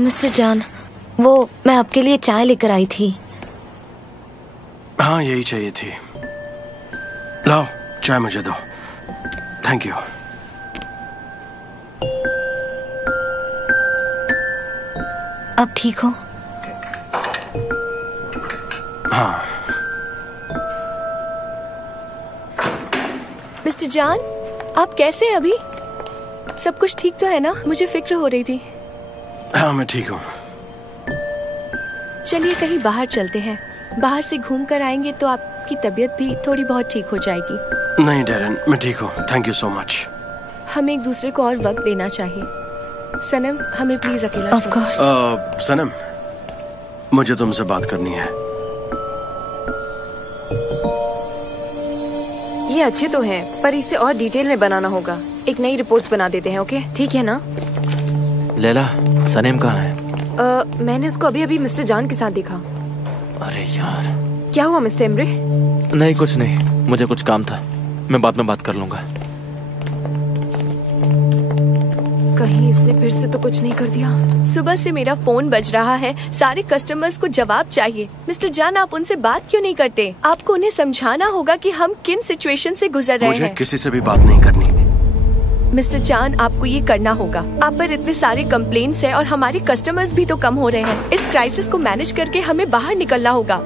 Mister जान, वो मैं आपके लिए चाय लेकर आई थी। हाँ, यही चाहिए थी। लाओ, चाय मुझे दो। Thank you. आप ठीक हो? हाँ। मिस्टर जान, आप कैसे हैं अभी? सब कुछ ठीक तो है ना? मुझे फिक्र हो रही थी। हाँ, मैं ठीक हूँ। चलिए कहीं बाहर चलते हैं। बाहर से घूम कर आएंगे तो आपकी तबीयत भी थोड़ी बहुत ठीक हो जाएगी। नहीं डेरेन, मैं ठीक हूँ। Thank you so much. हमें एक दूसरे को और वक्त देना चाहिए। सनम, हमें प्लीज अकेला ऑफ कोर्स। सनम, मुझे तुमसे बात करनी है। ये अच्छे तो हैं, पर इसे और डिटेल में बनाना होगा। एक नई रिपोर्ट्स बना देते हैं, ओके? ठीक है ना? लैला, सनम कहाँ है? मैंने उसको अभी अभी मिस्टर जान के साथ देखा। अरे यार, क्या हुआ मिस्टर इमरे? नहीं कुछ नहीं, मुझे कुछ काम था, मैं बाद में बात कर लूंगा। कहीं इसने फिर से तो कुछ नहीं कर दिया। सुबह से मेरा फोन बज रहा है, सारे कस्टमर्स को जवाब चाहिए। मिस्टर जान, आप उनसे बात क्यों नहीं करते? आपको उन्हें समझाना होगा कि हम किन सिचुएशन से गुजर रहे हैं। मुझे किसी से भी बात नहीं करनी। मिस्टर जान, आपको ये करना होगा। आप पर इतने सारे कंप्लेंट्स हैं और हमारे कस्टमर्स भी तो कम हो रहे हैं। इस क्राइसिस को मैनेज करके हमें बाहर निकलना होगा।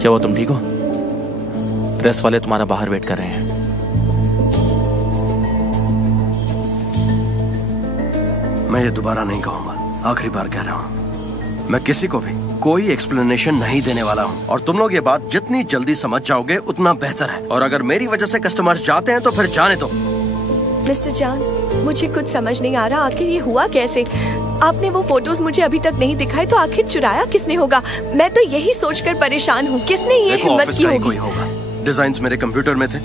क्या हुआ, तुम ठीक हो? प्रेस वाले तुम्हारा बाहर वेट कर रहे हैं। मैं ये दोबारा नहीं कहूंगा, आखिरी बार कह रहा हूँ। मैं किसी को भी कोई एक्सप्लेनेशन नहीं देने वाला हूँ, और तुम लोग ये बात जितनी जल्दी समझ जाओगे उतना बेहतर है। और अगर मेरी वजह से कस्टमर जाते हैं तो फिर जाने दो। मिस्टर जान, मुझे कुछ समझ नहीं आ रहा, आखिर ये हुआ कैसे? आपने वो फोटोज मुझे अभी तक नहीं दिखाए, तो आखिर चुराया किसने होगा? मैं तो यही सोचकर परेशान हूँ, किसने ये हिम्मत की होगी? डिजाइन्स मेरे कंप्यूटर में थे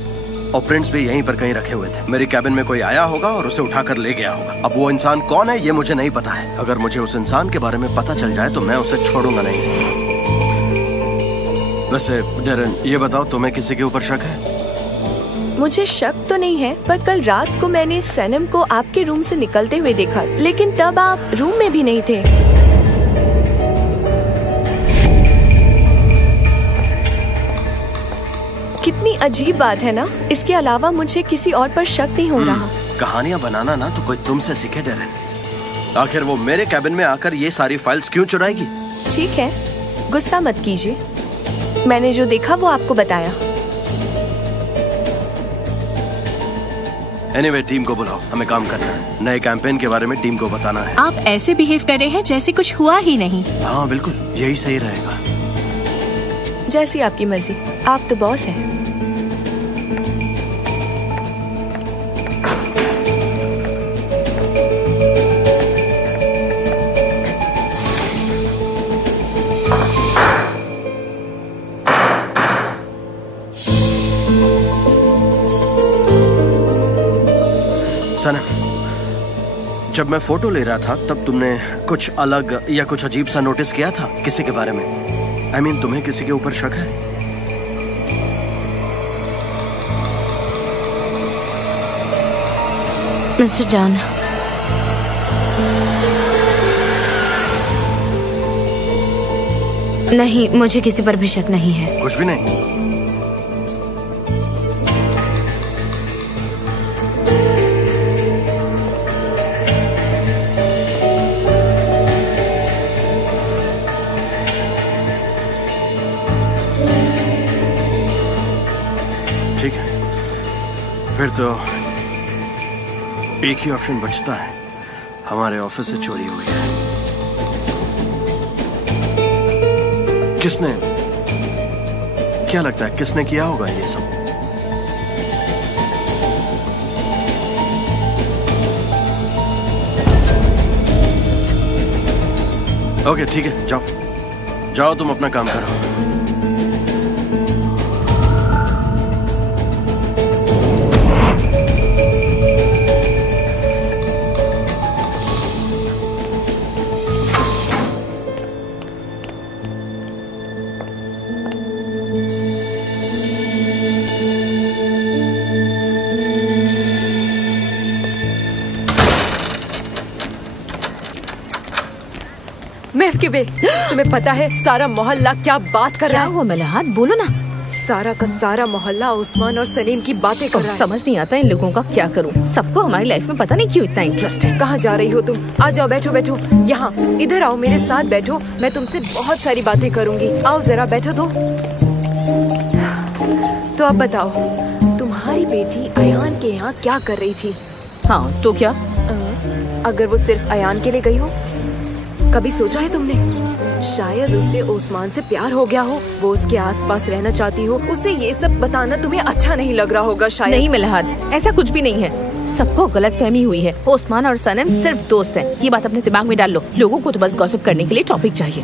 और प्रिंट्स भी यहीं पर कहीं रखे हुए थे। मेरे कैबिन में कोई आया होगा और उसे उठाकर ले गया होगा। अब वो इंसान कौन है ये मुझे नहीं पता है। अगर मुझे उस इंसान के बारे में पता चल जाए तो मैं उसे छोड़ूंगा नहीं। वैसे डेरेन, ये बताओ, तुम्हें किसी के ऊपर शक है? मुझे शक तो नहीं है, पर कल रात को मैंने सनम को आपके रूम से निकलते हुए देखा, लेकिन तब आप रूम में भी नहीं थे। कितनी अजीब बात है ना? इसके अलावा मुझे किसी और पर शक नहीं हो रहा। कहानियां बनाना ना तो कोई तुमसे सीखे डेरेन। आखिर वो मेरे कैबिन में आकर ये सारी फाइल्स क्यों चुराएगी? ठीक है, गुस्सा मत कीजिए। मैंने जो देखा वो आपको बताया। एनीवे, टीम को बुलाओ, हमें काम करना है। नए कैंपेन के बारे में टीम को बताना है। आप ऐसे बिहेव कर रहे हैं जैसे कुछ हुआ ही नहीं। हाँ बिल्कुल, यही सही रहेगा। जैसी आपकी मर्जी, आप तो बॉस हैं। सनम, जब मैं फोटो ले रहा था तब तुमने कुछ अलग या कुछ अजीब सा नोटिस किया था किसी के बारे में? I mean, तुम्हें किसी के ऊपर शक है? मिस्टर जान, नहीं, मुझे किसी पर भी शक नहीं है। कुछ भी नहीं? ठीक है, फिर तो एक ही ऑप्शन बचता है। हमारे ऑफिस से चोरी हुई है। किसने, क्या लगता है किसने किया होगा ये सब? ओके ठीक है, जाओ जाओ, तुम अपना काम करो। बेवकूफे, तुम्हें पता है सारा मोहल्ला क्या बात कर रहा है? क्या हुआ मलहात, बोलो ना। सारा का सारा मोहल्ला उस्मान और सलीम की बातें कर रहा है। समझ नहीं आता इन लोगों का क्या करूं। सबको हमारी लाइफ में पता नहीं क्यों इतना इंटरेस्ट है। कहाँ जा रही हो तुम? आ जाओ, बैठो बैठो, यहाँ इधर आओ, मेरे साथ बैठो। मैं तुमसे बहुत सारी बातें करूंगी। आओ जरा बैठो। तो अब बताओ, तुम्हारी बेटी अयान के यहाँ क्या कर रही थी? हाँ तो क्या? अगर वो सिर्फ अयान के लिए गई हो, कभी सोचा है तुमने? शायद उसे ओस्मान से प्यार हो गया हो, वो उसके आसपास रहना चाहती हो। उसे ये सब बताना तुम्हें अच्छा नहीं लग रहा होगा शायद। नहीं मलहात, ऐसा कुछ भी नहीं है। सबको गलतफहमी हुई है। ओस्मान और सनम सिर्फ दोस्त हैं। ये बात अपने दिमाग में डाल लो। लोगों को तो बस गॉसिप करने के लिए टॉपिक चाहिए।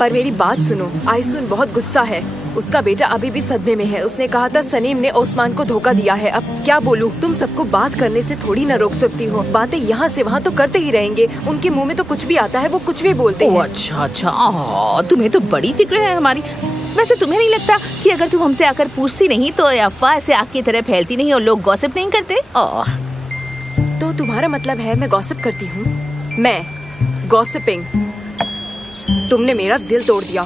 पर मेरी बात सुनो, आयसुन बहुत गुस्सा है। उसका बेटा अभी भी सदमे में है। उसने कहा था सनीम ने ओस्मान को धोखा दिया है। अब क्या बोलूं? तुम सबको बात करने से थोड़ी न रोक सकती हो। बातें यहाँ से वहाँ तो करते ही रहेंगे। उनके मुंह में तो कुछ भी आता है, वो कुछ भी बोलते हैं। अच्छा, तुम्हें तो बड़ी फिक्र है हमारी। वैसे तुम्हें नहीं लगता कि अगर तुम हमसे आकर पूछती नहीं तो अफवाह ऐसे आग की तरह फैलती नहीं और लोग गॉसिप नहीं करते? तो तुम्हारा मतलब है मैं गॉसिप करती हूँ? मैं गॉसिपिंग? तुमने मेरा दिल तोड़ दिया।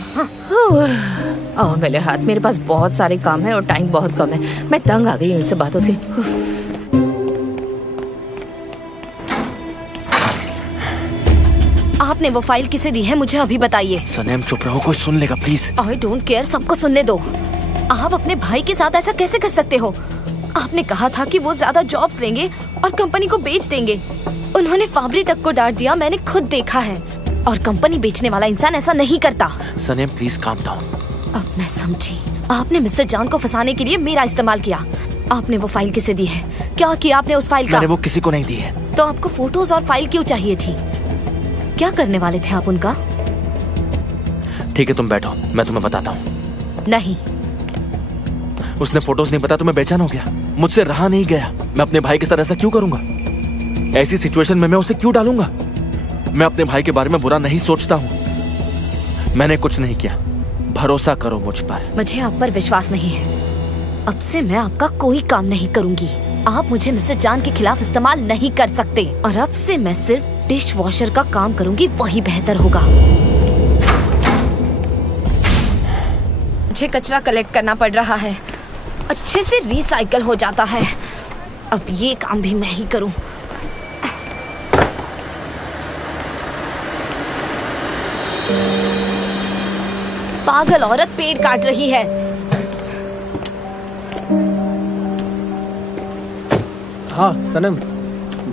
हाँ। मेरे हाथ, मेरे पास बहुत सारे काम है और टाइम बहुत कम है। मैं तंग आ गई इन सब बातों से। आपने वो फाइल किसे दी है, मुझे अभी बताइए। सनम चुप रहो, कोई सुन लेगा प्लीज। आई डोंट केयर, सबको सुनने दो। आप अपने भाई के साथ ऐसा कैसे कर सकते हो? आपने कहा था कि वो ज्यादा जॉब्स लेंगे और कंपनी को बेच देंगे। उन्होंने फाबरी तक को डांट दिया, मैंने खुद देखा है। और कंपनी बेचने वाला इंसान ऐसा नहीं करता। सनम प्लीज काम डाउन। अब मैं समझी, आपने मिस्टर जान को फंसाने के लिए मेरा इस्तेमाल किया। आपने वो फाइल किसे दी है? क्या किया आपने उस फाइल का? मैंने वो किसी को नहीं दी है। तो आपको फोटोज और फाइल क्यों चाहिए थी? क्या करने वाले थे आप उनका? ठीक है तुम बैठो, मैं तुम्हें बताता हूँ। नहीं, उसने फोटोज नहीं बताया तो मैं बेचैन हो गया। मुझसे रहा नहीं गया। मैं अपने भाई के साथ ऐसा क्यों करूंगा? ऐसी सिचुएशन में मैं उसे क्यों डालूंगा? मैं अपने भाई के बारे में बुरा नहीं सोचता हूँ। मैंने कुछ नहीं किया, भरोसा करो मुझ पर। मुझे आप पर विश्वास नहीं है। अब से मैं आपका कोई काम नहीं करूंगी। आप मुझे मिस्टर जान के खिलाफ इस्तेमाल नहीं कर सकते। और अब से मैं सिर्फ डिश वॉशर का काम करूंगी, वही बेहतर होगा। मुझे कचरा कलेक्ट करना पड़ रहा है, अच्छे से रिसाइकल हो जाता है। अब ये काम भी मैं ही करूं। पागल औरत पेड़ काट रही है। हाँ सनम,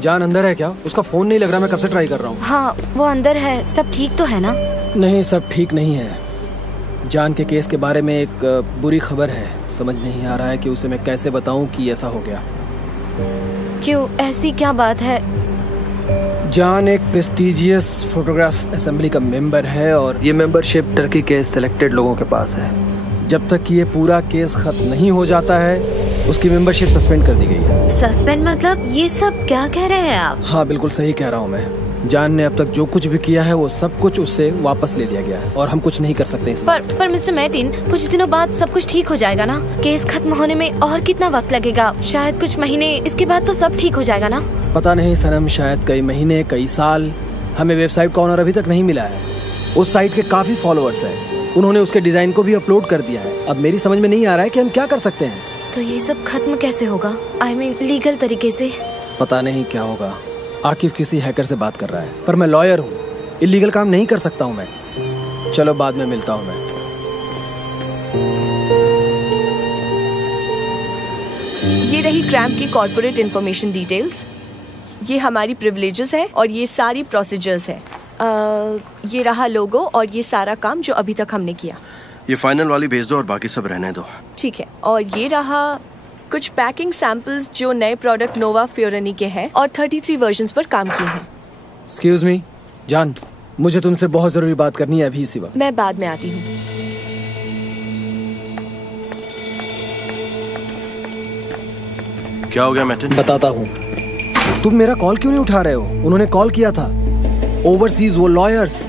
जान अंदर है क्या? उसका फोन नहीं लग रहा, मैं कब से ट्राई कर रहा हूँ। हाँ वो अंदर है। सब ठीक तो है ना? नहीं, सब ठीक नहीं है। जान के केस के बारे में एक बुरी खबर है। समझ नहीं आ रहा है कि उसे मैं कैसे बताऊं कि ऐसा हो गया। क्यों, ऐसी क्या बात है? जान एक प्रेस्टिजियस फोटोग्राफ असेंबली का मेंबर है और ये मेंबरशिप टर्की के सिलेक्टेड लोगों के पास है। जब तक ये पूरा केस खत्म नहीं हो जाता है, उसकी मेंबरशिप सस्पेंड कर दी गई है। सस्पेंड मतलब? ये सब क्या कह रहे हैं आप? हाँ बिल्कुल सही कह रहा हूँ मैं। जान ने अब तक जो कुछ भी किया है वो सब कुछ उससे वापस ले लिया गया है और हम कुछ नहीं कर सकते इसमें। पर मिस्टर मैर्टिन, कुछ दिनों बाद सब कुछ ठीक हो जाएगा ना? केस खत्म होने में और कितना वक्त लगेगा? शायद कुछ महीने, इसके बाद तो सब ठीक हो जाएगा ना? पता नहीं सनम, शायद कई महीने, कई साल। हमें वेबसाइट का ओनर अभी तक नहीं मिला है। उस साइट के काफी फॉलोअर्स हैं। उन्होंने उसके डिजाइन को भी अपलोड कर दिया है। अब मेरी समझ में नहीं आ रहा है कि हम क्या कर सकते हैं। तो ये सब खत्म कैसे होगा? I mean, लीगल तरीके से? पता नहीं क्या होगा। आकिफ किसी हैकर से बात कर रहा है, पर मैं लॉयर हूँ, इलीगल काम नहीं कर सकता हूँ मैं। चलो बाद में मिलता हूँ मैं। ये रही क्रैम्प की कॉर्पोरेट इंफॉर्मेशन डिटेल्स। ये हमारी प्रिविलेजेस है और ये सारी प्रोसीजर्स है। ये रहा लोगो और ये सारा काम जो अभी तक हमने किया। ये फाइनल वाली भेज दो और बाकी सब रहने दो। ठीक है। और ये रहा कुछ पैकिंग सैंपल्स जो नए प्रोडक्ट नोवा फ्योरनी के हैं और 33 वर्जन्स पर काम किए हैं। एक्सक्यूज मी जान, मुझे तुमसे बहुत जरूरी बात करनी है अभी इसी वक्त। मैं बाद में आती हूँ। क्या हो गया मैर्टिन? बताता हूँ। तुम मेरा कॉल क्यों नहीं उठा रहे हो? उन्होंने कॉल किया था, ओवरसीज, वो लॉयर्स।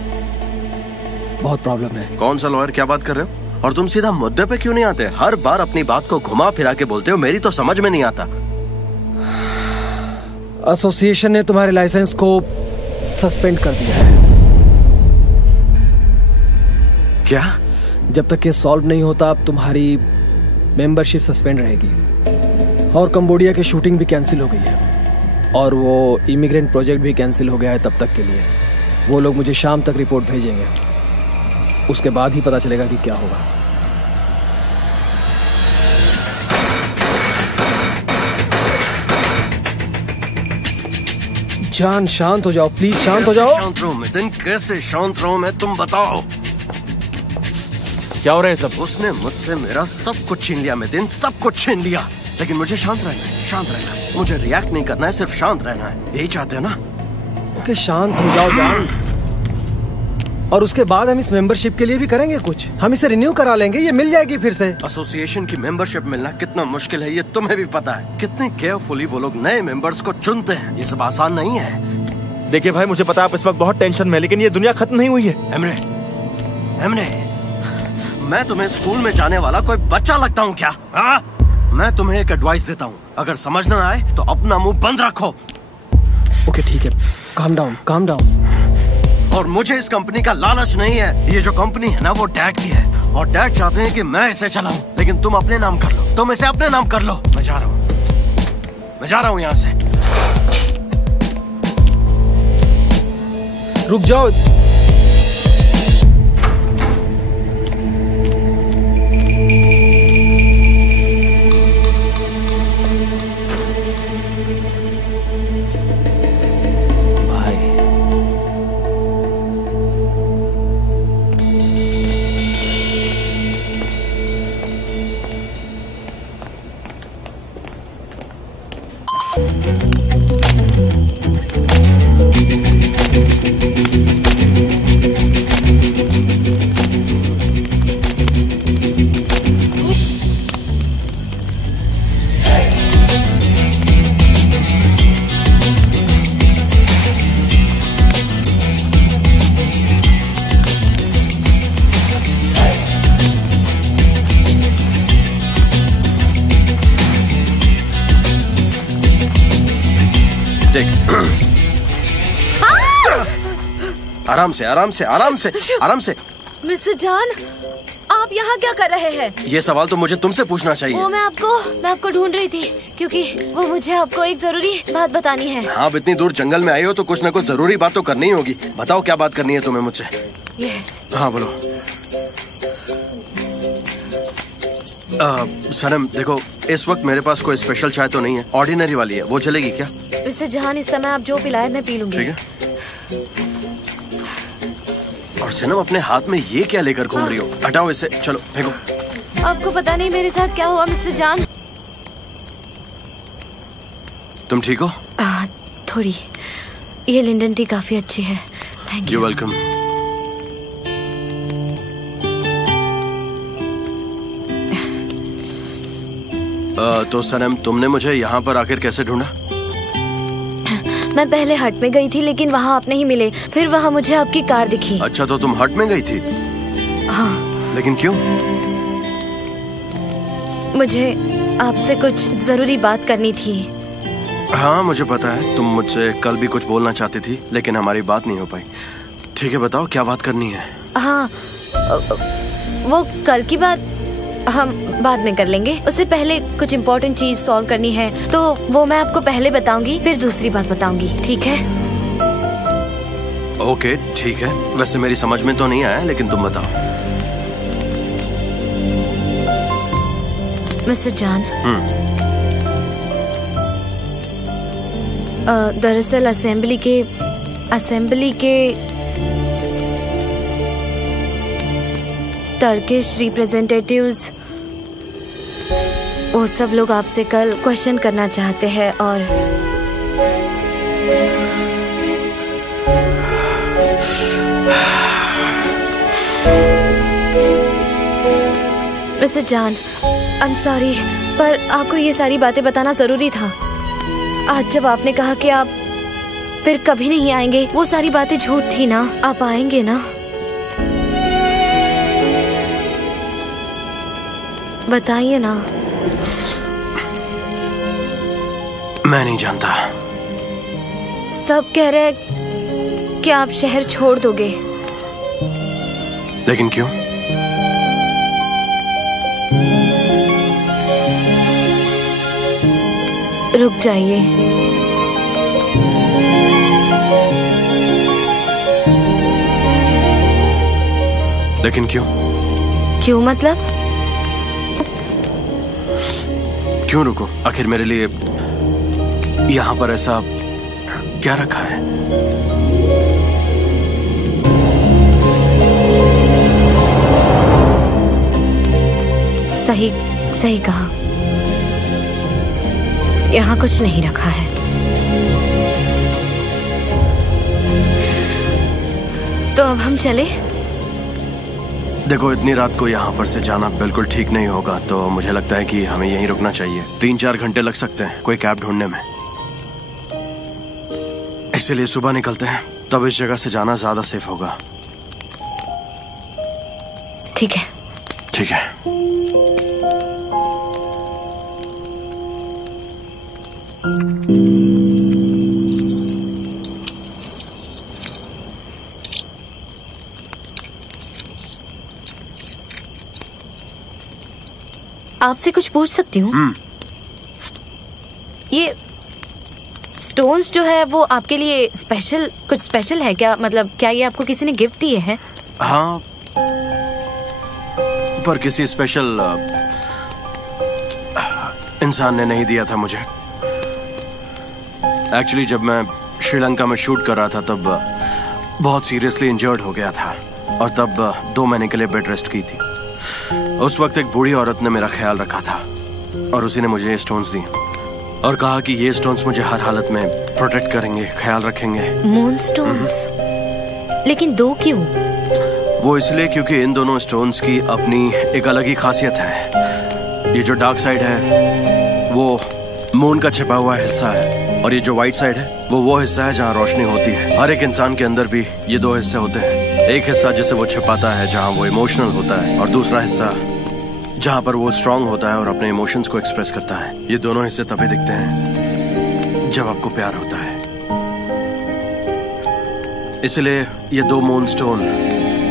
बहुत प्रॉब्लम है। कौन सा लॉयर? क्या बात कर रहे हो? और तुम सीधा मुद्दे पे क्यों नहीं आते? हर बार अपनी बात को घुमा फिरा के बोलते हो, मेरी तो समझ में नहीं आता। एसोसिएशन ने तुम्हारे लाइसेंस को सस्पेंड कर दिया है। क्या? जब तक ये सॉल्व नहीं होता अब तुम्हारी मेंबरशिप सस्पेंड रहेगी और कंबोडिया की शूटिंग भी कैंसिल हो गई है और वो इमिग्रेंट प्रोजेक्ट भी कैंसिल हो गया है तब तक के लिए। वो लोग मुझे शाम तक रिपोर्ट भेजेंगे, उसके बाद ही पता चलेगा कि क्या होगा। जान शांत हो जाओ प्लीज, शांत हो जाओ। शांत रहूं मैं? दिन कैसे शांत रहूं मैं, तुम बताओ। क्या हो रहा है सब? उसने मुझसे मेरा सब कुछ छीन लिया, मैं दिन सब कुछ छीन लिया, लेकिन मुझे शांत रहना है, शांत रहना है। मुझे रिएक्ट नहीं करना है, सिर्फ शांत रहना है। यही चाहते हो ना? ओके शांत हो जाओ जान। और उसके बाद हम इस मेंबरशिप के लिए भी करेंगे कुछ। हम इसे रिन्यू करा लेंगे, ये मिल जाएगी फिर से। एसोसिएशन की मेंबरशिप मिलना कितना मुश्किल है ये तुम्हें भी पता है। कितने केयरफुली वो लोग नए मेंबर्स को चुनते हैं, ये सब आसान नहीं है। देखिए भाई, मुझे पता आप इस वक्त बहुत टेंशन में, लेकिन ये दुनिया खत्म नहीं हुई है। एमरे, मैं तुम्हें स्कूल में जाने वाला कोई बच्चा लगता हूँ क्या? मैं तुम्हें एक एडवाइस देता हूँ, अगर समझ न आए तो अपना मुंह बंद रखो। ओके ठीक है, काम डाउन काम डाउन। और मुझे इस कंपनी का लालच नहीं है। ये जो कंपनी है ना वो डैड की है और डैड चाहते हैं कि मैं इसे चलाऊं, लेकिन तुम अपने नाम कर लो, तुम इसे अपने नाम कर लो। मैं जा रहा हूँ यहाँ से। रुक जाओ। आराम से। मिस्टर जान, आप यहाँ क्या कर रहे हैं? ये सवाल तो मुझे तुमसे पूछना चाहिए। वो मैं आपको ढूंढ रही थी, क्योंकि वो मुझे आपको एक जरूरी बात बतानी है। आप इतनी दूर जंगल में आई हो तो कुछ न कुछ जरूरी बात तो करनी होगी। बताओ क्या बात करनी है तुम्हें मुझसे? हाँ बोलो। सनम देखो, इस वक्त मेरे पास कोई स्पेशल चाय तो नहीं है, ऑर्डिनरी वाली है, वो चलेगी क्या? मिस्टर जान, इस समय आप जो पिलाए मैं पी लूंगी। ठीक है। और सनम अपने हाथ में ये क्या लेकर घूम रही हो? हटाओ इसे, चलो फेंको। आपको पता नहीं मेरे साथ क्या हुआ मिस्टर जान। तुम ठीक हो? थोड़ी। ये लिंडन टी काफी अच्छी है, थैंक यू। वेलकम। तो सनम, तुमने मुझे यहाँ पर आखिर कैसे ढूंढा? मैं पहले हट में गई थी, लेकिन वहाँ आप नहीं मिले। फिर वहाँ मुझे आपकी कार दिखी। अच्छा, तो तुम हट में गई थी? हाँ। लेकिन क्यों? मुझे आपसे कुछ जरूरी बात करनी थी। हाँ मुझे पता है, तुम मुझसे कल भी कुछ बोलना चाहती थी, लेकिन हमारी बात नहीं हो पाई। ठीक है, बताओ क्या बात करनी है? हाँ, वो कल की बात हम बाद में कर लेंगे। उससे पहले कुछ इम्पोर्टेंट चीज सॉल्व करनी है, तो वो मैं आपको पहले बताऊंगी, फिर दूसरी बात बताऊंगी, ठीक है? ओके ठीक है। वैसे मेरी समझ में तो नहीं आया, लेकिन तुम बताओ। मिस्टर जान, दरअसल असेंबली के टर्किश रिप्रेजेंटेटिव्स, वो सब लोग आपसे कल क्वेश्चन करना चाहते हैं। और मिस्टर जान, आई एम सॉरी, पर आपको ये सारी बातें बताना जरूरी था। आज जब आपने कहा कि आप फिर कभी नहीं आएंगे, वो सारी बातें झूठ थी ना। आप आएंगे ना? बताइए ना। मैं नहीं जानता। सब कह रहे हैं कि आप शहर छोड़ दोगे। लेकिन क्यों? रुक जाइए। लेकिन क्यों? क्यों मतलब? क्यों रुको? आखिर मेरे लिए यहाँ पर ऐसा क्या रखा है? सही कहा। यहाँ कुछ नहीं रखा है। तो अब हम चले? देखो, इतनी रात को यहाँ पर से जाना बिल्कुल ठीक नहीं होगा, तो मुझे लगता है कि हमें यहीं रुकना चाहिए। 3-4 घंटे लग सकते हैं कोई कैब ढूंढने में, इसलिए सुबह निकलते हैं, तब इस जगह से जाना ज्यादा सेफ होगा। ठीक है। ठीक है। आपसे कुछ पूछ सकती हूँ? ये स्टोन्स जो है वो आपके लिए कुछ स्पेशल है क्या? मतलब क्या ये आपको किसी ने गिफ्ट दिए हैं? हाँ, पर किसी स्पेशल इंसान ने नहीं दिया था मुझे। एक्चुअली जब मैं श्रीलंका में शूट कर रहा था तब बहुत सीरियसली इंजर्ड हो गया था और तब 2 महीने के लिए बेड रेस्ट की थी। उस वक्त एक बूढ़ी औरत ने मेरा ख्याल रखा था और उसी ने मुझे ये स्टोन्स दिए और कहा कि ये स्टोन्स मुझे हर हालत में प्रोटेक्ट करेंगे, ख्याल रखेंगे। Moon stones? लेकिन 2 क्यों? वो इसलिए क्योंकि इन दोनों स्टोन्स की अपनी एक अलग ही खासियत है। ये जो डार्क साइड है वो मून का छिपा हुआ हिस्सा है और ये जो व्हाइट साइड है वो हिस्सा है जहाँ रोशनी होती है। हर एक इंसान के अंदर भी ये 2 हिस्से होते हैं। एक हिस्सा जिसे वो छिपाता है जहाँ वो इमोशनल होता है और दूसरा हिस्सा जहाँ पर वो स्ट्रांग होता है और अपने इमोशंस को एक्सप्रेस करता है। ये दोनों हिस्से तभी दिखते हैं जब आपको प्यार होता है। इसलिए ये 2 मून स्टोन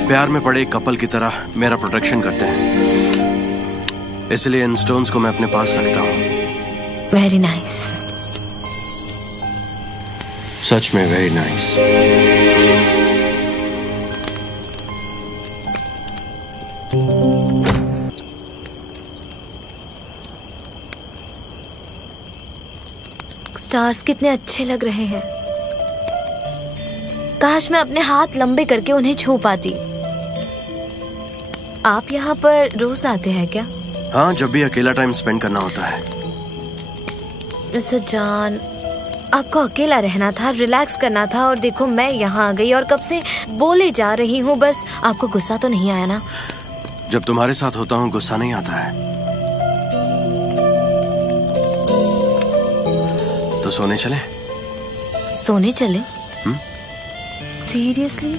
प्यार में पड़े एक कपल की तरह मेरा प्रोटेक्शन करते हैं। इसलिए इन स्टोन्स को मैं अपने पास रखता हूँ। Very nice. सच में वेरी नाइस। स्टार्स कितने अच्छे लग रहे हैं। काश मैं अपने हाथ लंबे करके उन्हें छू पाती। आप यहाँ पर रोज आते हैं क्या? हाँ, जब भी अकेला टाइम स्पेंड करना होता है। मिस्टर जॉन, आपको अकेला रहना था, रिलैक्स करना था और देखो मैं यहाँ आ गई और कब से बोले जा रही हूँ। बस आपको गुस्सा तो नहीं आया ना? जब तुम्हारे साथ होता हूँ गुस्सा नहीं आता है। तो सोने चले? सोने चले? सीरियसली?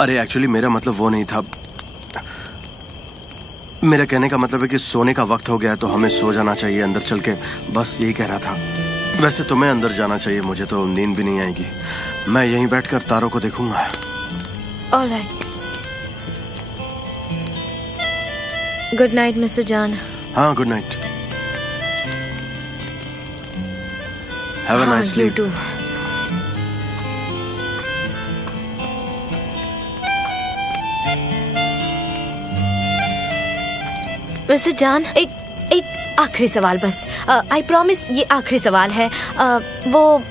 अरे एक्चुअली मेरा मतलब वो नहीं था। मेरा कहने का मतलब है कि सोने का वक्त हो गया तो हमें सो जाना चाहिए अंदर चल के, बस यही कह रहा था। वैसे तुम्हें अंदर जाना चाहिए, मुझे तो नींद भी नहीं आएगी। मैं यहीं बैठकर तारों को देखूंगा। Alright. Good night mister John. हाँ, good night. Have a nice sleep. You too. Mister John, एक आखिरी सवाल बस। आई प्रॉमिस ये आखिरी सवाल है। वो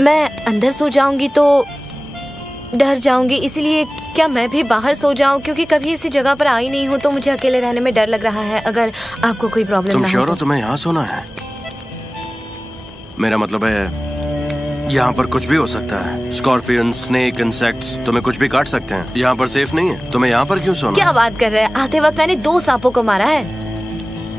मैं अंदर सो जाऊंगी तो डर जाऊंगी, इसीलिए क्या मैं भी बाहर सो जाऊं? क्योंकि कभी इसी जगह पर आई नहीं हूं तो मुझे अकेले रहने में डर लग रहा है। अगर आपको कोई प्रॉब्लम ना हो। तुम श्योर हो तुम्हें यहाँ सोना है? मेरा मतलब है यहाँ पर कुछ भी हो सकता है। स्कॉर्पियन, स्नेक, इंसेक्ट्स तुम्हें कुछ भी काट सकते हैं। यहाँ पर सेफ नहीं है। तुम्हें यहाँ पर क्यों सोना? क्या बात कर रहे हैं? आते वक्त मैंने 2 सांपों को मारा है।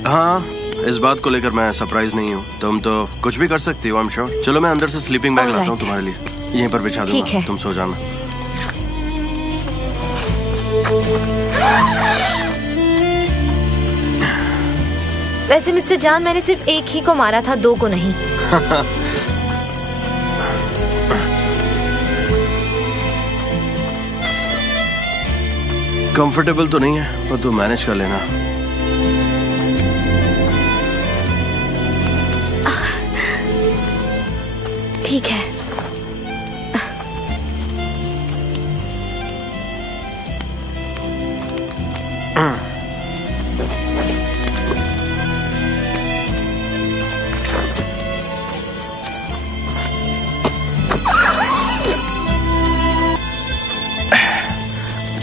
हाँ, इस बात को लेकर मैं सरप्राइज नहीं हूँ। तुम तो कुछ भी कर सकती हो, आई एम श्योर। चलो मैं अंदर से स्लीपिंग बैग लाता हूँ तुम्हारे लिए, यहीं पर बिछा दूंगा, तुम सो जाना। वैसे मिस्टर जॉन, मैंने सिर्फ एक ही को मारा था, 2 को नहीं। कंफर्टेबल तो नहीं है पर तू मैनेज कर लेना।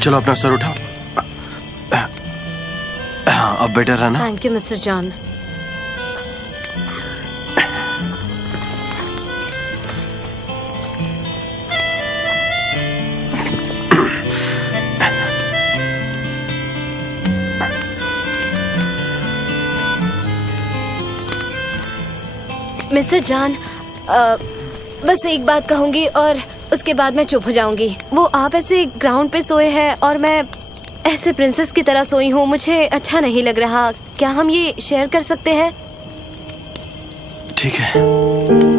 चलो अपना सर उठाओ। हाँ, अब बेटर है ना? Thank you mister John. Mister John, बस एक बात कहूंगी और उसके बाद मैं चुप हो जाऊंगी। वो आप ऐसे ग्राउंड पे सोए हैं और मैं ऐसे प्रिंसेस की तरह सोई हूँ, मुझे अच्छा नहीं लग रहा। क्या हम ये शेयर कर सकते हैं? ठीक है।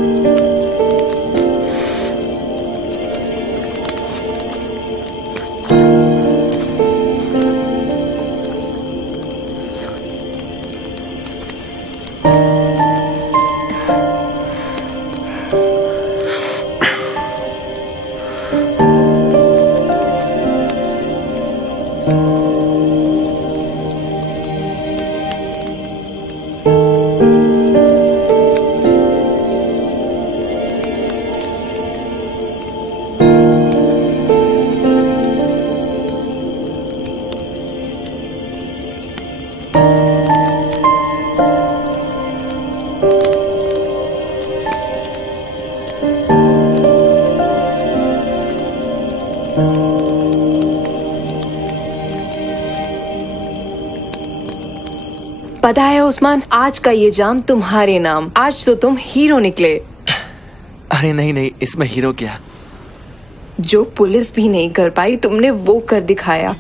पता है उस्मान, आज का ये जाम तुम्हारे नाम। आज तो तुम हीरो निकले। अरे नहीं, इसमें हीरो क्या? जो पुलिस भी नहीं कर पाई तुमने वो कर दिखाया।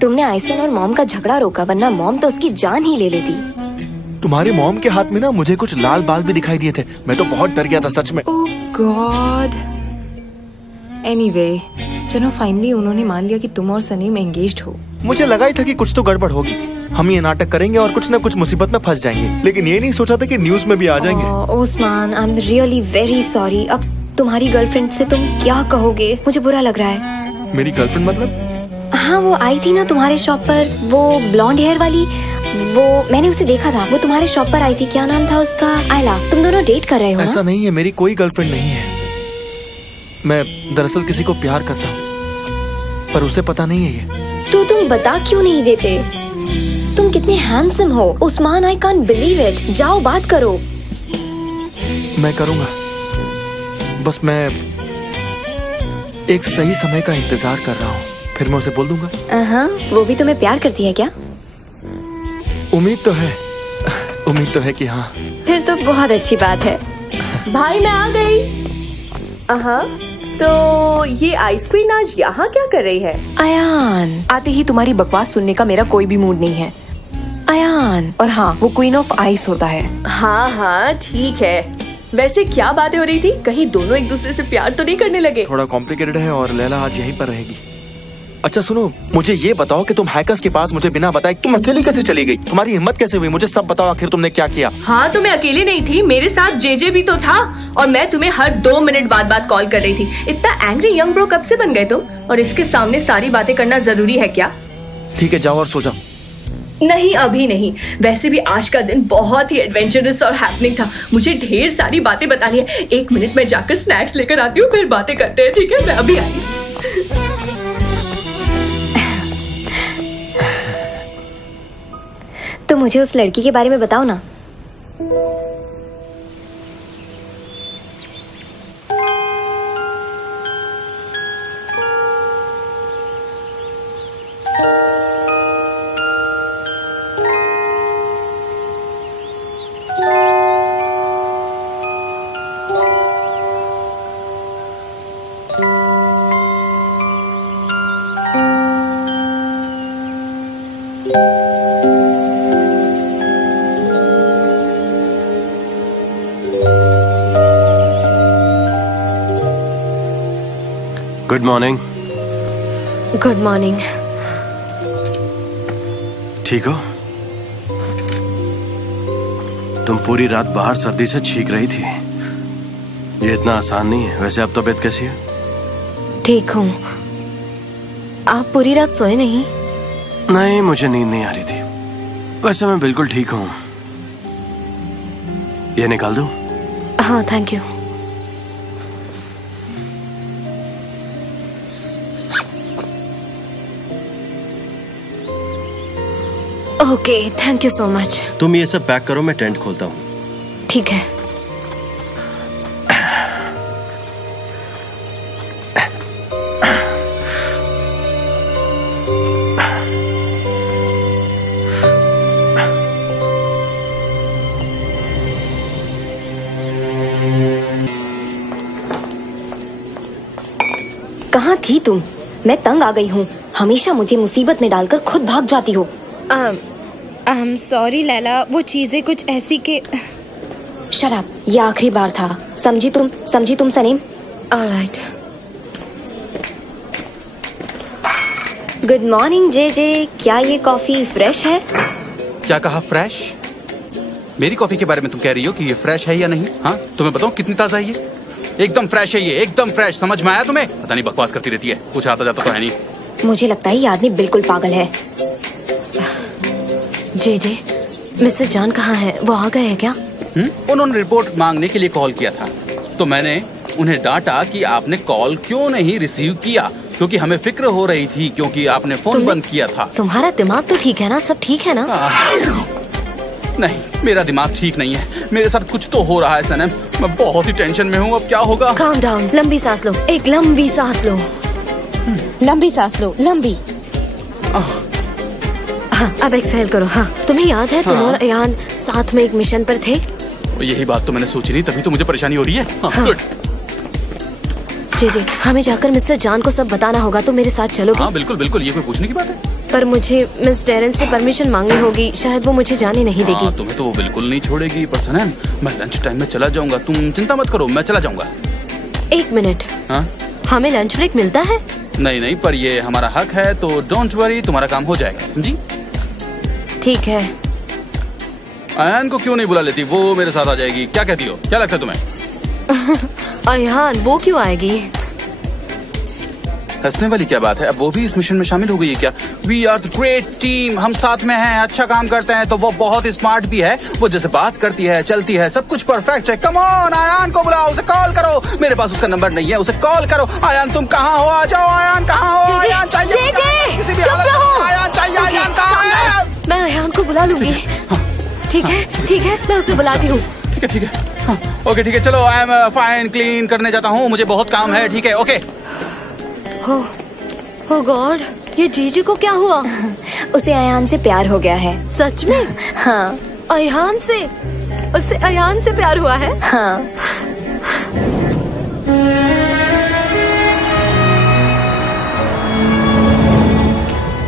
तुमने आइसन और मॉम का झगड़ा रोका, वरना मॉम तो उसकी जान ही ले लेती। तुम्हारे मॉम के हाथ में ना मुझे कुछ लाल बाल भी दिखाई दिए थे। मैं तो बहुत डर गया था सच में। ओह गॉड। एनीवे, चलो फाइनली उन्होंने मान लिया कि तुम और सनीम एंगेज्ड हो। मुझे लगा ही था कि कुछ तो गड़बड़ होगी। हम ये नाटक करेंगे और कुछ न कुछ मुसीबत में फंस जाएंगे, लेकिन ये नहीं सोचा था कि न्यूज में भी आ जाएंगे। Osman, I am really very sorry. अब तुम्हारी गर्लफ्रेंड से तुम क्या कहोगे? मुझे बुरा लग रहा है। मेरी गर्लफ्रेंड मतलब? हाँ, वो आई थी ना तुम्हारे शॉप पर, वो ब्लॉन्ड हेयर वाली। वो मैंने उसे देखा था, वो तुम्हारे शॉप पर आई थी। क्या नाम था उसका? आयला। तुम दोनों डेट कर रहे हो ना? ऐसा नहीं है, मेरी कोई गर्लफ्रेंड नहीं है। मैं दरअसल किसी को प्यार करता हूँ, पर उसे पता नहीं है ये। तो तुम बता क्यों नहीं देते? तुम कितने हैंडसम हो Usman, I can't believe it. जाओ बात करो। मैं करूँगा, बस मैं एक सही समय का इंतजार कर रहा हूँ, फिर मैं उसे बोल दूंगा। वो भी तुम्हें प्यार करती है क्या? उम्मीद तो है कि हाँ। फिर तो बहुत अच्छी बात है। भाई मैं आ गई। तो ये आइस क्वीन आज यहाँ क्या कर रही है? अयान, आते ही तुम्हारी बकवास सुनने का मेरा कोई भी मूड नहीं है। अयान, और हाँ, वो क्वीन ऑफ आइस होता है। हाँ ठीक है। वैसे क्या बातें हो रही थी? कहीं दोनों एक दूसरे से प्यार तो नहीं करने लगे? थोड़ा कॉम्प्लिकेटेड है और लैला आज यहीं पर रहेगी। अच्छा सुनो, मुझे ये बताओ कि तुम हैकर्स के पास मुझे बिना बताए तुम अकेली कैसे चली गई? तुम्हारी हिम्मत कैसे हुई? मुझे सब बताओ, आखिर तुमने क्या किया? हाँ, तो मैं अकेली नहीं थी, मेरे साथ जेजे भी तो था, और मैं तुम्हें हर 2 मिनट बाद कॉल कर रही थी। इतना एंग्री यंग ब्रो कब से बन गए तुम? और इसके सामने सारी बातें करना जरूरी है क्या? ठीक है, जाओ और सो जाओ। नहीं, अभी नहीं। वैसे भी आज का दिन बहुत ही एडवेंचरस और हैपनिंग था। मुझे ढेर सारी बातें बतानी है। 1 मिनट में जाकर स्नैक्स लेकर आती हूँ, फिर बातें करते हैं। ठीक है, मैं अभी आई। तो मुझे उस लड़की के बारे में बताओ ना। Good morning. Good morning. ठीक हो? तुम पूरी रात बाहर सर्दी से छींक रही थी। ये इतना आसान नहीं है। वैसे अब तबीयत कैसी है? ठीक हूँ। आप पूरी रात सोए नहीं? नहीं, मुझे नींद नहीं आ रही थी। वैसे मैं बिल्कुल ठीक हूँ। ये निकाल दूं? हाँ, thank you. Okay, thank you so much. तुम ये सब पैक करो, मैं टेंट खोलता हूँ। ठीक है। कहाँ थी तुम? मैं तंग आ गई हूँ। हमेशा मुझे मुसीबत में डालकर खुद भाग जाती हो। सॉरी लैला, वो चीजें कुछ ऐसी के। शराब, ये आखिरी बार था। समझी तुम सनीम? ऑलराइट। गुड मॉर्निंग जे। क्या ये कॉफी फ्रेश है? क्या कहा फ्रेश? मेरी कॉफी के बारे में तुम कह रही हो कि ये फ्रेश है या नहीं? हाँ, तुम्हें बताओ कितनी ताजा है ये? एकदम फ्रेश है ये, एकदम फ्रेश। समझ में आया तुम्हें? पता नहीं बकवास करती रहती है, कुछ आता जाता तो है नहीं। मुझे लगता है ये आदमी बिल्कुल पागल है। जे, मिस्टर जान कहाँ है? वो आ गए हैं क्या? उन्होंने रिपोर्ट मांगने के लिए कॉल किया था, तो मैंने उन्हें डांटा कि आपने कॉल क्यों नहीं रिसीव किया, क्योंकि हमें फिक्र हो रही थी क्योंकि आपने फोन बंद किया था। तुम्हारा दिमाग तो ठीक है ना? सब ठीक है ना? नहीं, मेरा दिमाग ठीक नहीं है। मेरे साथ कुछ तो हो रहा है सनम। मैं बहुत ही टेंशन में हूँ। अब क्या होगा? काम डाउन, लंबी सांस लो, एक लंबी सांस लो। लंबी सांस लो, लंबी। हाँ, अब एक्सहेल करो। हाँ, तुम्हें याद है तुम और अयान साथ में एक मिशन पर थे? यही बात तो मैंने सोची नहीं, तभी तो मुझे परेशानी हो रही है। हाँ। गुड। जे, हमें जाकर मिस्टर जान को सब बताना होगा, तो मेरे साथ चलोगे? हाँ बिल्कुल बिल्कुल, ये कोई पूछने की बात है? पर मुझे मिस डेरन से परमिशन मांगनी होगी, शायद वो मुझे जाने नहीं देगी। हाँ, तुम्हें तो वो बिल्कुल नहीं छोड़ेगी। पर सनम, मैं लंच टाइम में चला जाऊंगा, तुम चिंता मत करो, मैं चला जाऊंगा। 1 मिनट। हाँ? हमें लंच ब्रेक मिलता है? नहीं, पर ये हमारा हक है, तो डोंट वरी, तुम्हारा काम हो जाएगा, समझी? ठीक है। अयान को क्यों नहीं बुला लेती? वो मेरे साथ आ जाएगी। क्या कहती हो? क्या लगता है तुम्हें? अयान वो क्यों आएगी? हंसने वाली क्या बात है? अब वो भी इस मिशन में शामिल हो गई है क्या? We are the great team, हम साथ में हैं, अच्छा काम करते हैं। तो वो बहुत स्मार्ट भी है, वो जैसे बात करती है, चलती है, सब कुछ परफेक्ट है। कम ऑन, अयान को बुलाओ, उसे कॉल करो। मेरे पास उसका नंबर नहीं है, उसे कॉल करो। अयान तुम कहाँ हो? आ जाओ। अयान कहाँ हो? अयान चाहिए, किसी भी हालत में अयान चाहिए। अयान कहाँ है? मैं अयान को बुला लूंगी। ठीक है, मैं उसे बुलाती हूँ। ठीक है। ओके ठीक है, चलो। आई एम फाइन, क्लीन करने जाता हूँ, मुझे बहुत काम है। ठीक है, ओके। ओह गॉड, ये जीजी को क्या हुआ? उसे अयान से प्यार हो गया है। सच में? हाँ। अयान से? उसे अयान से प्यार हुआ है? हाँ।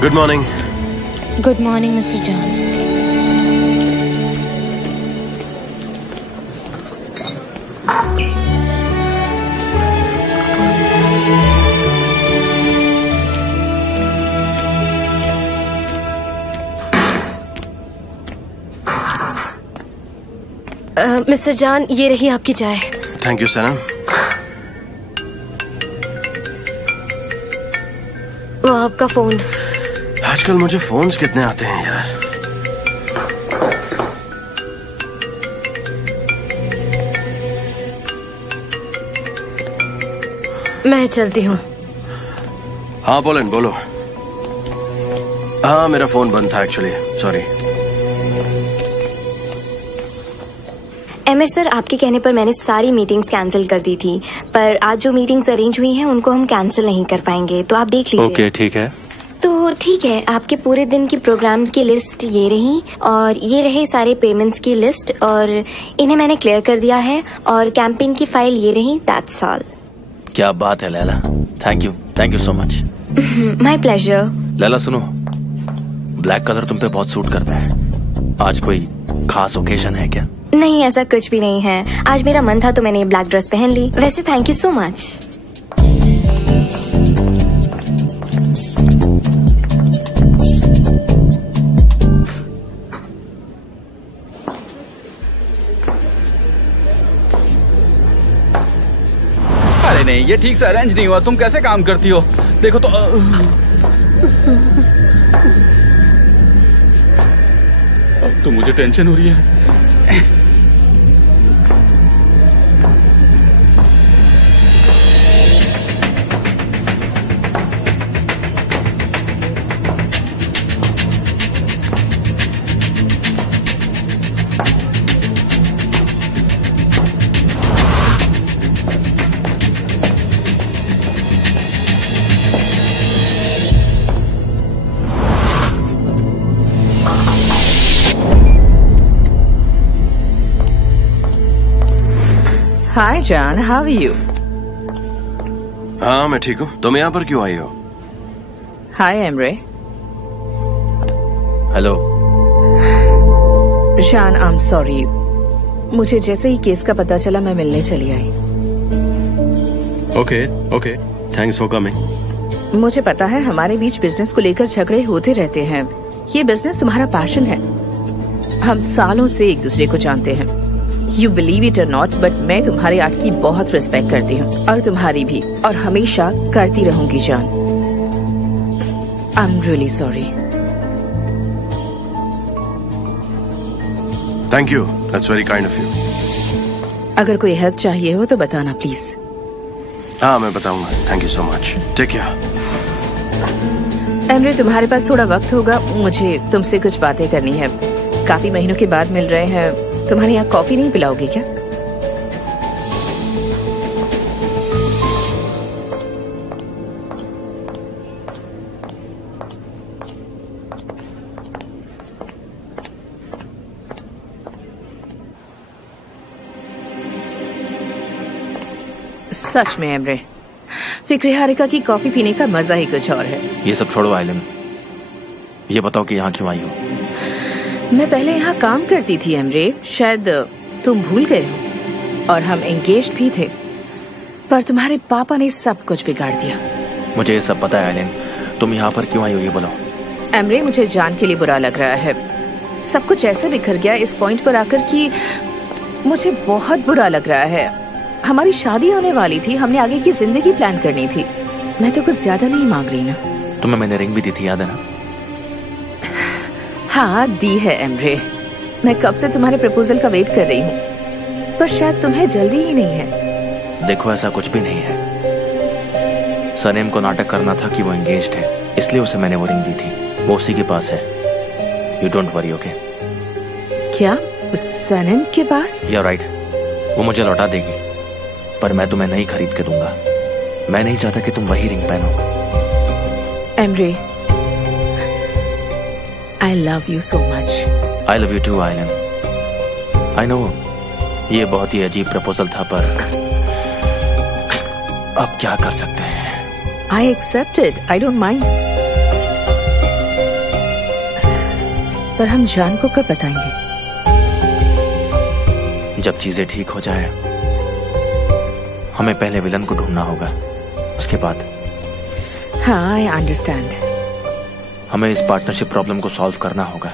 Good morning. Good morning mister जान। मिस्टर जान, ये रही आपकी चाय। थैंक यू सनम। वो आपका फोन। आजकल मुझे फोन्स कितने आते हैं यार। मैं चलती हूँ। हाँ बोलो। हाँ, मेरा फोन बंद था एक्चुअली, सॉरी। एमएच सर, आपके कहने पर मैंने सारी मीटिंग्स कैंसिल कर दी थी, पर आज जो मीटिंग्स अरेंज हुई हैं उनको हम कैंसिल नहीं कर पाएंगे, तो आप देख लीजिए। ओके, ठीक है। तो ठीक है, आपके पूरे दिन की प्रोग्राम की लिस्ट ये रही, और ये रहे सारे पेमेंट्स की लिस्ट, और इन्हें मैंने क्लियर कर दिया है, और कैंपेन की फाइल ये रही। That's all. क्या बात है Laila, thank you so much. My pleasure. Laila सुनो, ब्लैक कलर तुम पे बहुत सूट करता है। आज कोई खास ओकेजन है क्या? नहीं, ऐसा कुछ भी नहीं है। आज मेरा मन था तो मैंने ब्लैक ड्रेस पहन ली। वैसे थैंक यू सो मच। अरे नहीं, ये ठीक से अरेंज नहीं हुआ। तुम कैसे काम करती हो? देखो तो अब तो मुझे टेंशन हो रही है। हाय जान, हाउ आर यू? हाँ मैं ठीक हूँ। तुम यहाँ पर क्यों आई हो? हाय एमरे। हेलो। जान, आई एम सॉरी। मुझे जैसे ही केस का पता चला मैं मिलने चली आई। Okay okay, thanks for coming. मुझे पता है हमारे बीच बिजनेस को लेकर झगड़े होते रहते हैं। ये बिजनेस तुम्हारा पैशन है। हम सालों से एक दूसरे को जानते हैं। यू बिलीव इट और नॉट, बट मैं तुम्हारे आर्ट की बहुत रिस्पेक्ट करती हूँ और तुम्हारी भी, और हमेशा करती रहूंगी जान। आई am really sorry. Thank you, that's very kind of you. अगर कोई हेल्प चाहिए हो तो बताना प्लीज। हाँ मैं बताऊंगा। Thank you so much. Take care. Emre, तुम्हारे पास थोड़ा वक्त होगा? मुझे तुमसे कुछ बातें करनी है। काफी महीनों के बाद मिल रहे हैं। तुम्हारे यहाँ कॉफी नहीं पिलाओगे क्या? सच में एमरे, फिक्रे हारिका की कॉफी पीने का मजा ही कुछ और है। ये सब छोड़ो आइलन, ये बताओ कि यहाँ क्यों आई हो? मैं पहले यहाँ काम करती थी एमरे, शायद तुम भूल गए हो। और हम एंगेज्ड भी थे, पर तुम्हारे पापा ने सब कुछ बिगाड़ दिया। मुझे ये सब पता है आइलन, तुम यहाँ पर क्यों आई हो ये बोलो। एमरे, मुझे जान के लिए बुरा लग रहा है। सब कुछ ऐसे बिखर गया इस पॉइंट पर आकर कि मुझे बहुत बुरा लग रहा है। हमारी शादी होने वाली थी, हमने आगे की जिंदगी प्लान करनी थी। मैं तो कुछ ज्यादा नहीं मांग रही ना। तुम्हें मैंने रिंग भी दी थी, याद है ना? हाँ दी है एमरे। मैं कब से तुम्हारे प्रपोजल का वेट कर रही हूँ, पर शायद तुम्हें जल्दी ही नहीं है। देखो ऐसा कुछ भी नहीं है। सनेम को नाटक करना था कि वो एंगेज्ड है, इसलिए उसे मैंने वो रिंग दी थी। वो उसी के पास है। You don't worry, okay? क्या सनेम के पास? यू आर राइट, वो मुझे लौटा देगी, पर मैं तुम्हें नहीं खरीद के दूंगा। मैं नहीं चाहता कि तुम वही रिंग पहनो। Emre, I love you so much. I love you too, आइलन। I know, ये बहुत ही अजीब प्रपोजल था, पर अब क्या कर सकते हैं? I accept it. I don't mind. पर हम जान को कब बताएंगे? जब चीजें ठीक हो जाए। हमें पहले विलन को ढूंढना होगा, उसके बाद। हाँ, I understand. हमें इस पार्टनरशिप प्रॉब्लम को सॉल्व करना होगा।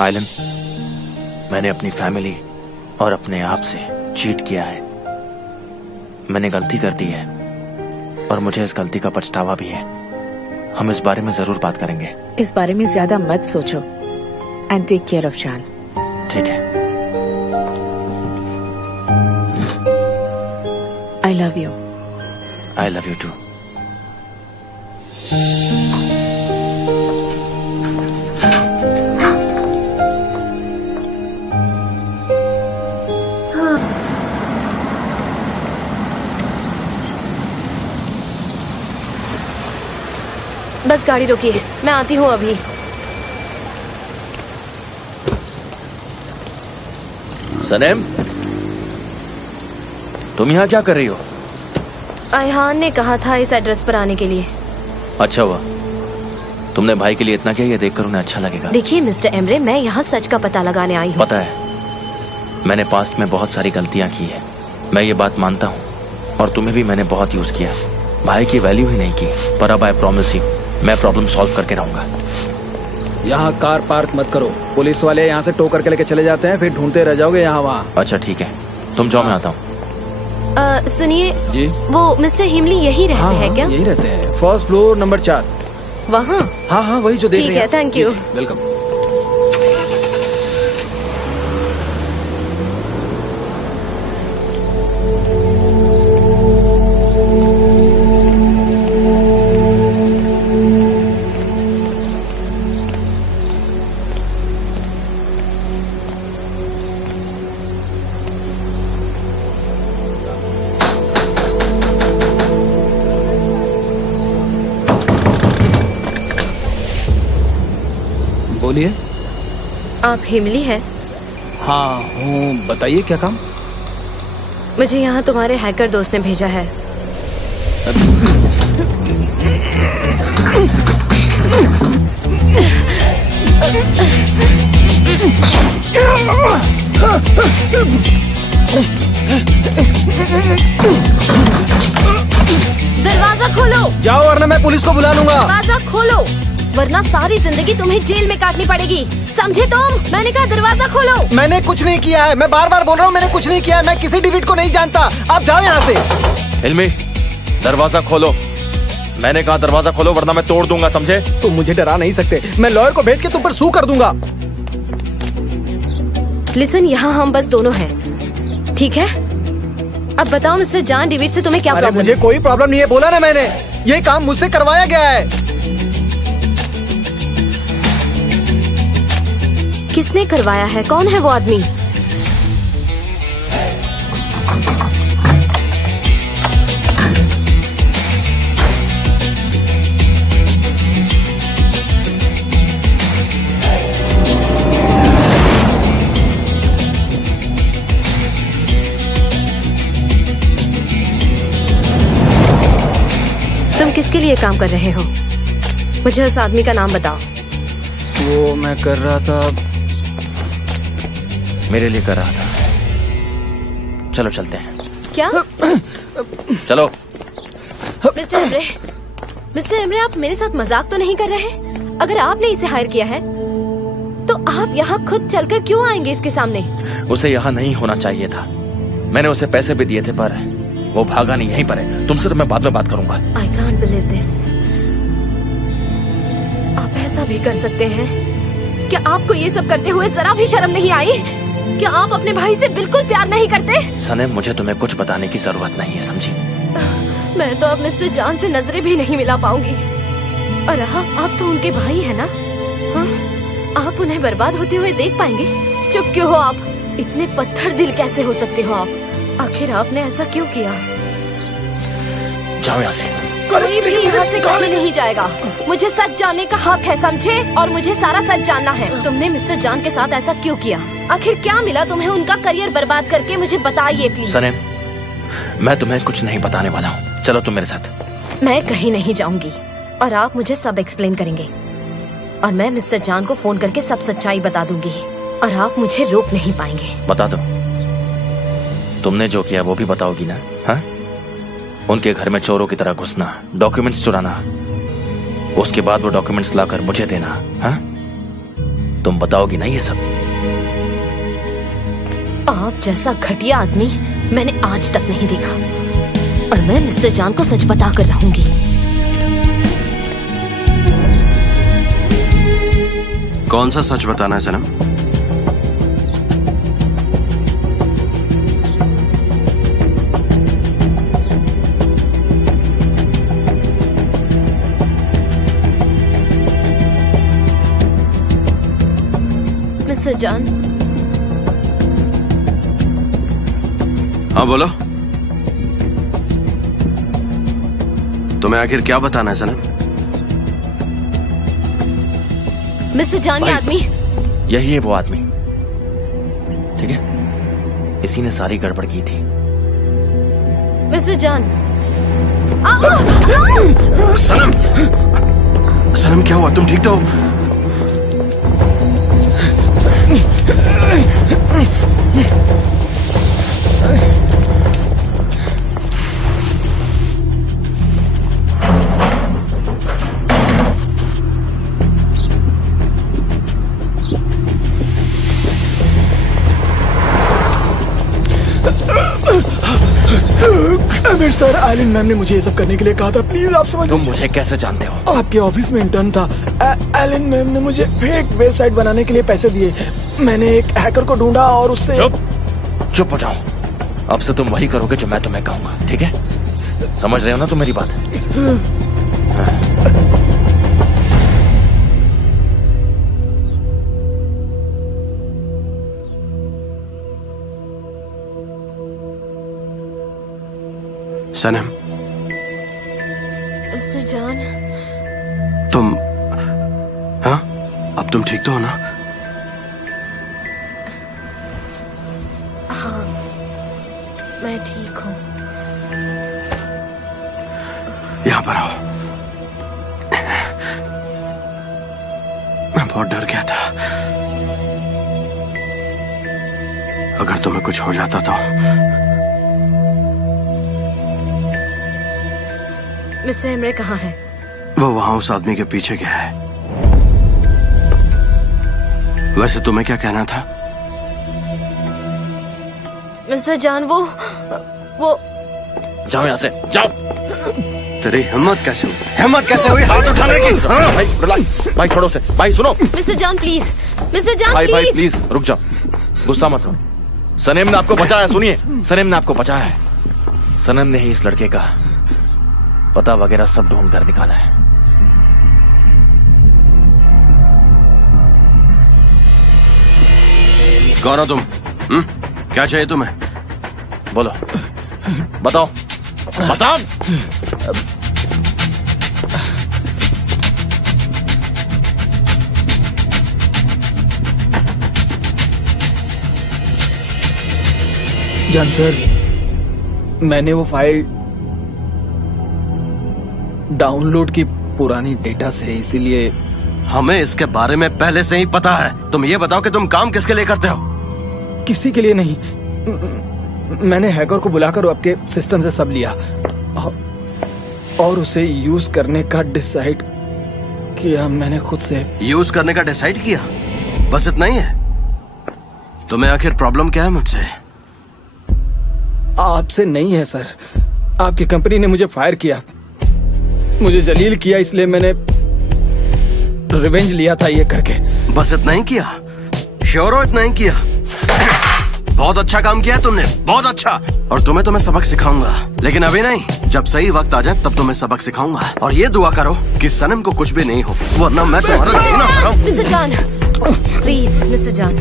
आइलन, मैंने अपनी फैमिली और अपने आप से चीट किया है। मैंने गलती कर दी है और मुझे इस गलती का पछतावा भी है। हम इस बारे में जरूर बात करेंगे। इस बारे में ज्यादा मत सोचो एंड टेक केयर ऑफ जान। ठीक है। I love you. I love you too. बस गाड़ी रोकिए, मैं आती हूँ अभी। सनेम, तुम यहाँ क्या कर रही हो? अयहान ने कहा था इस एड्रेस पर आने के लिए। अच्छा हुआ, तुमने भाई के लिए इतना किया, ये देखकर उन्हें अच्छा लगेगा। देखिए मिस्टर एमरे, मैं यहाँ सच का पता लगाने आई हूँ। पता है, मैंने पास्ट में बहुत सारी गलतियाँ की है, मैं ये बात मानता हूँ, और तुम्हें भी मैंने बहुत यूज किया। भाई की वैल्यू ही नहीं की, पर अब आई प्रॉमिस यू, मैं प्रॉब्लम सॉल्व करके रहूंगा। यहाँ कार पार्क मत करो, पुलिस वाले यहाँ से टो करके लेके चले जाते हैं, फिर ढूंढते रह जाओगे यहाँ वहाँ। अच्छा ठीक है, तुम जाओ, मैं आता हूँ। सुनिए जी, वो मिस्टर हिमली यही रहते हैं क्या? यही रहते हैं, फर्स्ट फ्लोर नंबर 4। वहाँ? हाँ हाँ, वही जो देख रही हैं। ठीक है, थैंक यू। वेलकम। बोलिए। आप हिमली हैं? हाँ हूँ, बताइए क्या काम? मुझे यहाँ तुम्हारे हैकर दोस्त ने भेजा है। दरवाजा खोलो। जाओ वरना मैं पुलिस को बुला लूंगा। दरवाजा खोलो वरना सारी जिंदगी तुम्हें जेल में काटनी पड़ेगी, समझे तुम? मैंने कहा दरवाजा खोलो। मैंने कुछ नहीं किया है, मैं बार बार बोल रहा हूँ मैंने कुछ नहीं किया है। मैं किसी डेविड को नहीं जानता। आप जाओ यहाँ से। इल्मी, दरवाजा खोलो। मैंने कहा दरवाजा खोलो वरना मैं तोड़ दूंगा, समझे? तुम मुझे डरा नहीं सकते। मैं लॉयर को भेज के तुम पर सू कर दूंगा। लिसन, यहाँ हम बस दोनों हैं, ठीक है? अब बताओ मिस्टर जॉन, डेविड से तुम्हें क्या प्रॉब्लम? मुझे कोई प्रॉब्लम नहीं है, बोला ना मैंने। ये काम मुझसे करवाया गया है। किसने करवाया है? कौन है वो आदमी? तुम किसके लिए काम कर रहे हो? मुझे उस आदमी का नाम बताओ। वो मैं कर रहा था, मेरे लिए कर रहा था। चलो चलते हैं। क्या? चलो। मिस्टर एमरे, आप मेरे साथ मजाक तो नहीं कर रहे? अगर आपने इसे हायर किया है तो आप यहाँ खुद चलकर क्यों आएंगे इसके सामने? उसे यहाँ नहीं होना चाहिए था। मैंने उसे पैसे भी दिए थे पर वो भागा नहीं, यहीं पर है। तुमसे तो मैं बाद में बात करूंगा। I can't believe this। आप ऐसा भी कर सकते हैं? क्या आपको ये सब करते हुए जरा भी शर्म नहीं आई? क्या आप अपने भाई से बिल्कुल प्यार नहीं करते? सनम, मुझे तुम्हें कुछ बताने की जरूरत नहीं है, समझी? मैं तो अब मिस्टर जॉन से नजरें भी नहीं मिला पाऊंगी। और आप तो उनके भाई है ना? हाँ? आप उन्हें बर्बाद होते हुए देख पाएंगे? चुप क्यों हो आप? इतने पत्थर दिल कैसे हो सकते हो आप? आखिर आपने ऐसा क्यों किया? जाओ यहाँ से। कोई भी यहाँ से कहीं नहीं जाएगा। मुझे सच जानने का हक है, समझे? और मुझे सारा सच जानना है। तुमने मिस्टर जॉन के साथ ऐसा क्यों किया? आखिर क्या मिला तुम्हें उनका करियर बर्बाद करके? मुझे बताइए प्लीज। सनम, मैं तुम्हें कुछ नहीं बताने वाला हूँ। चलो तुम मेरे साथ। मैं कहीं नहीं जाऊंगी और आप मुझे सब एक्सप्लेन करेंगे और मैं मिस्टर जॉन को फोन करके सब सच्चाई बता दूंगी और आप मुझे रोक नहीं पाएंगे। बता दो। तुमने जो किया वो भी बताओगी ना? हाँ? उनके घर में चोरों की तरह घुसना, डॉक्यूमेंट्स चुराना, उसके बाद वो डॉक्यूमेंट्स लाकर मुझे देना। हाँ? तुम बताओगी ना ये सब? आप जैसा घटिया आदमी मैंने आज तक नहीं देखा और मैं मिस्टर जॉन को सच बता कर रहूंगी। कौन सा सच बताना है सनम? Mister John. हाँ बोलो। तुम्हें आखिर क्या बताना है सनम? मिस्टर जॉन, ये आदमी यही है वो आदमी, ठीक है? इसी ने सारी गड़बड़ की थी। Mister John. सनम, सनम क्या हुआ? तुम ठीक तो हो? सर, आइलिन मैम ने मुझे ये सब करने के लिए कहा था। प्लीज आप समझ। तुम मुझे कैसे जानते हो? आपके ऑफिस में इंटर्न था। आइलिन मैम ने मुझे फेक वेबसाइट बनाने के लिए पैसे दिए। मैंने एक हैकर को ढूंढा और उससे। चुप हो जाओ। अब से तुम वही करोगे जो मैं तुम्हें कहूंगा, ठीक है? समझ रहे हो ना तुम मेरी बात? सनम, मिस्टर जॉन, तुम हाँ? अब तुम ठीक तो हो ना? हाँ, मैं ठीक पर हो। मैं बहुत डर गया था, अगर तुम्हें कुछ हो जाता तो। मिस्टर हेमरे कहाँ है? वो वहां उस आदमी के पीछे गया है। वैसे तुम्हें क्या कहना था? मिस्टर जान, वो जाओ यहाँ से, जाओ। तेरी हिम्मत कैसे हुई? हिम्मत कैसे हुई हाथ उठाने की? भाई रिलैक्स, भाई छोड़ो से, भाई सुनो। मिस्टर जान प्लीज, मिस्टर जान भाई प्लीज। भाई प्लीज रुक जाओ, गुस्सा मत हो। सनेम ने आपको बचाया, सुनिए, सनेम ने आपको बचाया है। सनेम ने ही इस लड़के का पता वगैरह सब ढूंढ कर निकाला है। कौन हो तुम? क्या चाहिए तुम्हें? बोलो, बताओ बताओ। जान सर, मैंने वो फाइल डाउनलोड की पुरानी डेटा से, इसीलिए। हमें इसके बारे में पहले से ही पता है। तुम ये बताओ कि तुम काम किसके लिए करते हो? किसी के लिए नहीं। मैंने हैकर को बुलाकर आपके सिस्टम से सब लिया और उसे यूज करने का डिसाइड किया। मैंने खुद से यूज करने का डिसाइड किया? बस इतना ही है? तुम्हें आखिर प्रॉब्लम क्या है मुझसे? आपसे नहीं है सर, आपकी कंपनी ने मुझे फायर किया, मुझे जलील किया, इसलिए मैंने रिवेंज लिया था ये करके। बस इतना ही किया? श्योर हो इतना ही किया? बहुत अच्छा काम किया तुमने, बहुत अच्छा। और तुम्हें तो मैं सबक सिखाऊंगा, लेकिन अभी नहीं। जब सही वक्त आ जाए तब तुम्हें सबक सिखाऊंगा। और ये दुआ करो कि सनम को कुछ भी नहीं हो, वरना मैं तुम्हारा जीना हराम। मिस्टर जान प्लीज, मिस्टर जान।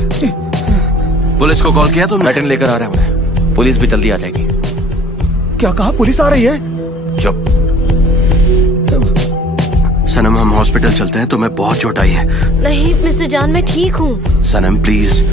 पुलिस को कॉल किया तुमने? पैटर्न लेकर आ रहे हैं, पुलिस भी जल्दी आ जाएगी। क्या कहा? पुलिस आ रही है? चुप। सनम हम हॉस्पिटल चलते हैं, तुम्हें बहुत चोट आई है। नहीं मिस्टर जान, मैं ठीक हूँ। सनम प्लीज